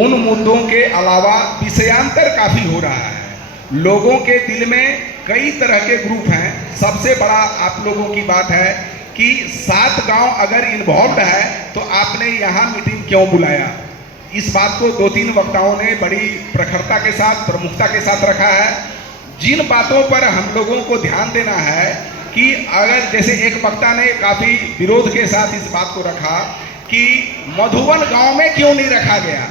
उन मुद्दों के अलावा विषयांतर काफ़ी हो रहा है। लोगों के दिल में कई तरह के ग्रुप हैं। सबसे बड़ा आप लोगों की बात है कि 7 गांव अगर इन्वॉल्व है तो आपने यहाँ मीटिंग क्यों बुलाया। इस बात को 2-3 वक्ताओं ने बड़ी प्रखरता के साथ, प्रमुखता के साथ रखा है। जिन बातों पर हम लोगों को ध्यान देना है कि अगर जैसे एक वक्ता ने काफ़ी विरोध के साथ इस बात को रखा कि मधुबन गांव में क्यों नहीं रखा गया,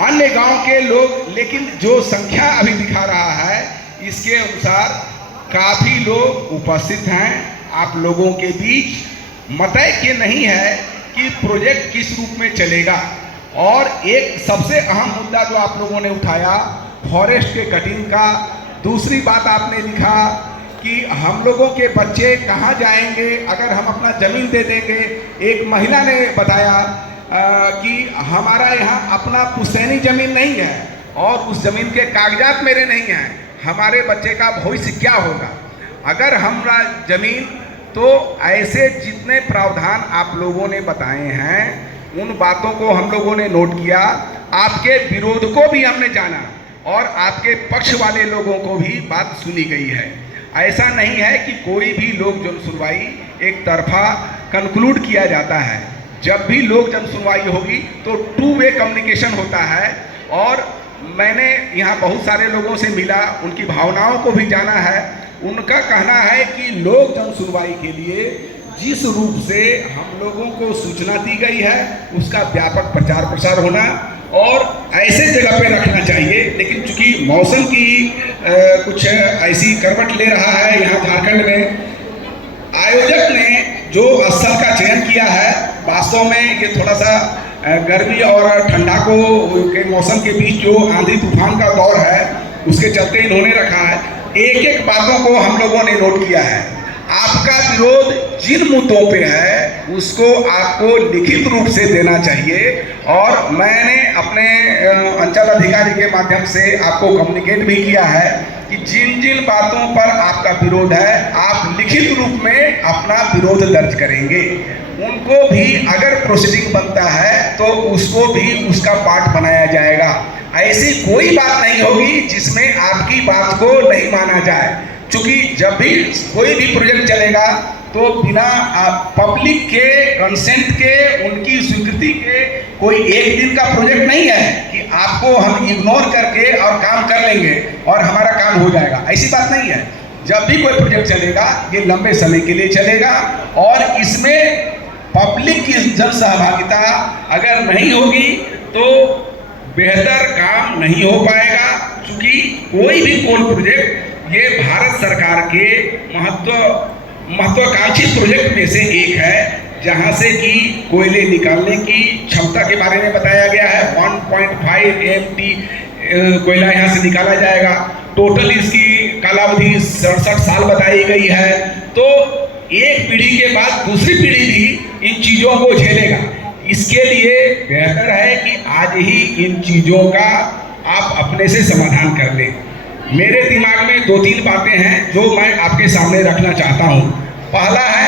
अन्य गांव के लोग, लेकिन जो संख्या अभी दिखा रहा है इसके अनुसार काफ़ी लोग उपस्थित हैं। आप लोगों के बीच मतैक्य नहीं है कि प्रोजेक्ट किस रूप में चलेगा। और एक सबसे अहम मुद्दा जो आप लोगों ने उठाया फॉरेस्ट के कटिंग का। दूसरी बात आपने लिखा कि हम लोगों के बच्चे कहाँ जाएंगे अगर हम अपना ज़मीन दे देंगे। एक महिला ने बताया कि हमारा यहाँ अपना पुश्तैनी ज़मीन नहीं है और उस ज़मीन के कागजात मेरे नहीं हैं, हमारे बच्चे का भविष्य क्या होगा अगर हमारा ज़मीन। तो ऐसे जितने प्रावधान आप लोगों ने बताए हैं उन बातों को हम लोगों ने नोट किया। आपके विरोध को भी हमने जाना और आपके पक्ष वाले लोगों को भी बात सुनी गई है। ऐसा नहीं है कि कोई भी लोक जन सुनवाई एक तरफा कंक्लूड किया जाता है। जब भी लोक जन सुनवाई होगी तो 2 वे कम्युनिकेशन होता है। और मैंने यहाँ बहुत सारे लोगों से मिला, उनकी भावनाओं को भी जाना है। उनका कहना है कि लोक जन सुनवाई के लिए जिस रूप से हम लोगों को सूचना दी गई है उसका व्यापक प्रचार प्रसार होना और ऐसे जगह पे रखना चाहिए। लेकिन चूंकि मौसम की कुछ ऐसी करवट ले रहा है यहाँ झारखंड में, आयोजक ने जो स्थल का चयन किया है वास्तव में ये थोड़ा सा गर्मी और ठंडा के मौसम के बीच जो आंधी तूफान का दौर है उसके चलते इन्होंने रखा है। एक एक बातों को हम लोगों ने नोट किया है। आपका विरोध जिन मुद्दों पे है उसको आपको लिखित रूप से देना चाहिए और मैंने अपने अंचल अधिकारी के माध्यम से आपको कम्युनिकेट भी किया है कि जिन जिन बातों पर आपका विरोध है आप लिखित रूप में अपना विरोध दर्ज करेंगे। उनको भी अगर प्रोसीडिंग बनता है तो उसको भी उसका पार्ट बनाया जाएगा। ऐसी कोई बात नहीं होगी जिसमें आपकी बात को नहीं माना जाए। क्योंकि जब भी कोई भी प्रोजेक्ट चलेगा तो बिना पब्लिक के कंसेंट के, उनकी स्वीकृति के कोई एक दिन का प्रोजेक्ट नहीं है कि आपको हम इग्नोर करके और काम कर लेंगे और हमारा काम हो जाएगा। ऐसी बात नहीं है। जब भी कोई प्रोजेक्ट चलेगा ये लंबे समय के लिए चलेगा और इसमें पब्लिक की जन सहभागिता अगर नहीं होगी तो बेहतर काम नहीं हो पाएगा। क्योंकि कोई भी कोल प्रोजेक्ट ये भारत सरकार के महत्वाकांक्षी प्रोजेक्ट में से एक है जहां से कि कोयले निकालने की क्षमता के बारे में बताया गया है। 1.5 MT कोयला यहाँ से निकाला जाएगा। टोटल इसकी कालावधि 67 साल बताई गई है। तो एक पीढ़ी के बाद दूसरी पीढ़ी भी इन चीज़ों को झेलेगा। इसके लिए बेहतर है कि आज ही इन चीज़ों का आप अपने से समाधान कर लें। मेरे दिमाग में 2-3 बातें हैं जो मैं आपके सामने रखना चाहता हूँ। पहला है